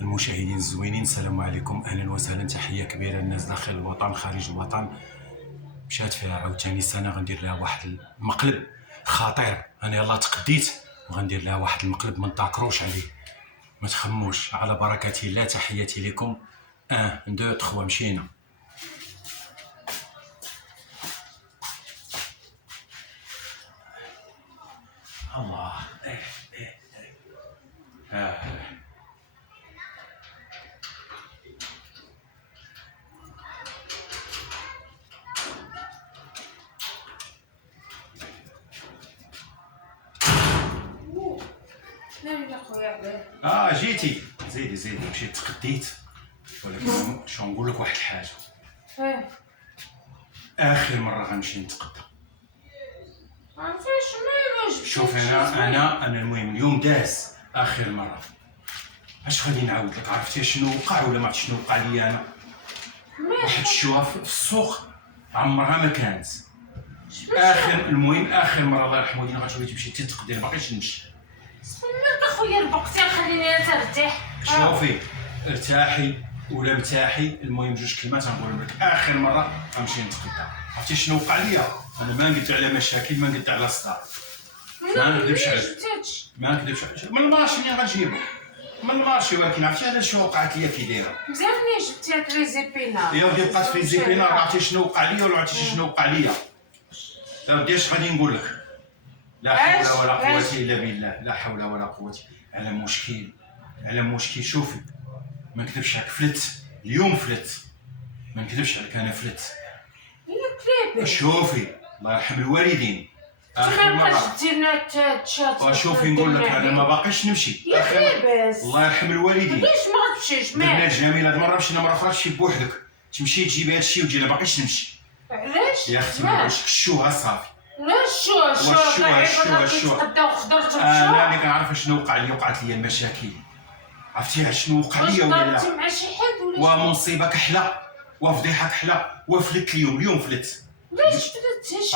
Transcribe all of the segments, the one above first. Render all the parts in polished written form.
المشاهدين الزوينين، السلام عليكم، اهلا وسهلا، تحيه كبيره للناس داخل الوطن خارج الوطن. مشات فيها عاوتاني سنه غندير لها واحد المقلب خطير. انا يلاه تقديت وغندير لها واحد المقلب ما نطاكروش عليه، ما تخموش. على بركه الله، تحياتي لكم. 1 2 3 مشينا. الله جيتي. زيدي مشيت تقديت، ولكن شو نقول لك واحد الحاجه. اخر مره غنمشي نتقدى. عرفتيش مالو جبتي؟ شوف انا المهم اليوم داز اخر مره. اش غادي نعاود لك؟ عرفتي شنو وقع ولا ما عرفتش شنو وقع لي انا؟ واحد الشوفه في السوق عمرها ما كانت. اخر مره الله يرحمه دينا غتولي تمشي تتقدي، ما باقيش نمشي. مالك اخويا ربقتي، خليني انا ترتاح. شوفي ارتاحي ولا مرتاحي، المهم جوج كلمات غنقولهم لك. اخر مره غنمشي نتقدى. عرفتي شنو وقع لي؟ انا ما نقدر على مشاكل، ما نقدر على صداع، ما نكذبش عليك، ما نكذبش عليك. من المارشي منين غنجيبو؟ من المارشي. ولكن عرفتي على شنو وقعت لي كي دايره؟ مزيان منين جبتي هاد ريزيبينا؟ يا ودي بقات في زيبينار. عرفتي شنو وقع لي ولا عرفتي شنو وقع لي؟ يا ودي اش غادي نقول لك؟ لا حول ولا قوه الا بالله، لا حول ولا قوه. على مشكل شوفي، ما نكذبش عليك، فلت اليوم، فلت، ما نكذبش عليك، انا فلت. هي كليبي. شوفي الله يرحم الوالدين، اخر مره ديرنا شوفي نقول لك انا ما باقيش نمشي. يا لاباس، الله يرحم الوالدين. علاش ما غتمشيش؟ درنا الجميل. هاد المره مشينا مره اخرى تمشي بوحدك، تمشي تجيبي هاد الشيء وتجي. لا باقيش نمشي. علاش يا اختي ما بغيتش كشوها صافي. شو تقداو خضرت انا اللي كنعرف شنو وقع لي. وقعت لي المشاكل. عرفتي شنو وقع لي ولا لا؟ ضربتي مع شي حد ولا ومصيبه كحله وفضيحه كحله وفلت اليوم فلت. علاش فلت؟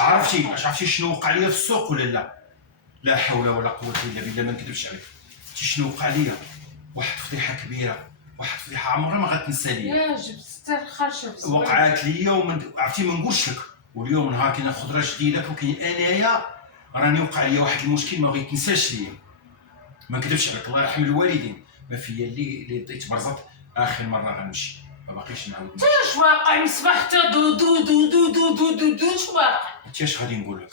عرفتي شنو وقع لي في السوق ولا لا؟ لا حول ولا قوه الا بالله، ما نكذبش عليك. عرفتي شنو وقع لي؟ واحد فضيحه كبيره، واحد فضيحه عمرها ما غتنسى ليا. يا جبت حتى الخرشه وقعت لي عرفتي ما نقولش لك. واليوم نهار كاين خضره جديده وكاين انايا راني وقع لي واحد المشكل ما غيتنساش ليا. ما نكذبش عليك، الله يرحم الوالدين. ما فيا اللي تبرزت. اخر مره غنمشي، ما باقيش نعاود نمشي. اش واقع؟ مصباح حتى دو دو دو دو دو دو دو دو اش واقع؟ عرفتي اش غادي نقول لك؟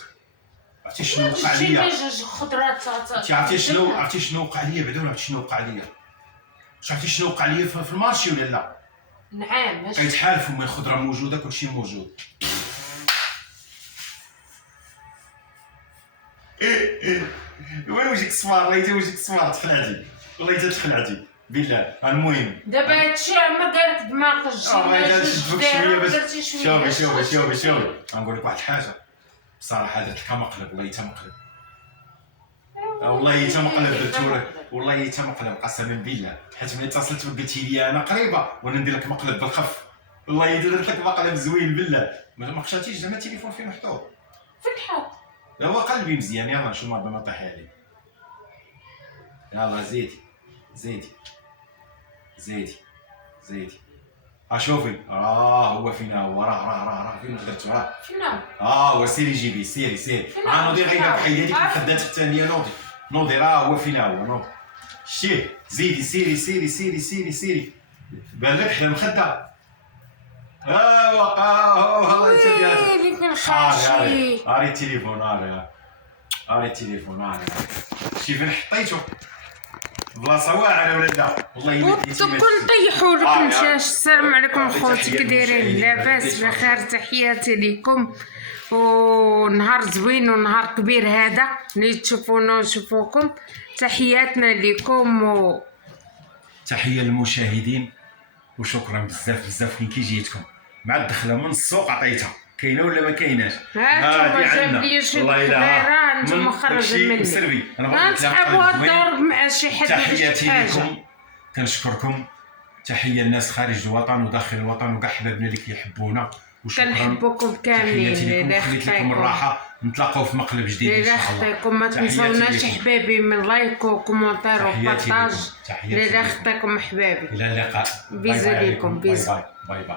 عرفتي شنو وقع لي؟ جوج خضرات. عرفتي شنو وقع لي بعدا ولا عرفتي شنو وقع لي؟ عرفتي شنو وقع لي في المارشي ولا لا؟ نعم. كيتحالفوا من الخضره موجوده، كلشي موجود. وين وجهك صفار؟ والله حتى وجهك صفار، تخلعتي، والله حتى تخلعتي بالله. المهم دابا هادشي عما قالك دماغك شوفي غنقول لك واحد الحاجه بصراحه. درت لك مقلب، والله حتى مقلب، والله حتى مقلب درت، والله حتى مقلب قسما بالله. حيت ملي اتصلت وقلتي لي انا قريبه وانا ندير لك مقلب بالخف، والله درت لك مقلب زوين بالله. ما خشاتيش زعما التليفون فيه محطوط في الحق. هو قلبي مزيان. يلا نشوف مرة ما طيح عليه. يلا زيدي. شوفي هو فينا، هو راه فين درتو؟ فينا هو سيري جيبي، سيري. نوضي غير بحال هذيك الخدات الثانيه. نوضي هو فينا، هو نوضي. شتيه؟ زيدي سيري. بان لك حدا المخده. والله ويلي كنخاشي. هاري التليفون شتي فين حطيتو؟ بلاصه واعره ولا لا؟ والله الا كنت نطيحوا لك نمشاش. السلام عليكم خوتي، كي دايرين؟ لاباس بخير، تحياتي لكم. ونهار زوين ونهار كبير هذا اللي تشوفونا ونشوفوكم. تحياتنا لكم تحيه للمشاهدين، وشكرا بزاف فين كي جيتكم. مع الدخله من السوق عطيتها، كاينه ولا ما كايناش؟ هانتوما جاب لي شي خضيره نتوما خرجوا مني. غنسحبوا الضرب مع شي حد. تحياتي لكم، كنشكركم. تحيه للناس خارج الوطن وداخل الوطن وكاع حبابنا اللي كيحبونا وشكرا. كنحبكم كاملين. تحياتي لكم، خليت لكم الراحه، نتلاقاو في مقلب جديد ان إلا شاء الله. خطيكم ما تنساوناش لكم. حبابي من لايك وكومونتير وبارطاج. تحياتي إلا لكم. خطيكم حبابي. الى اللقاء. بيزو باي باي ليكم، عليكم. بيزو. باي باي باي باي.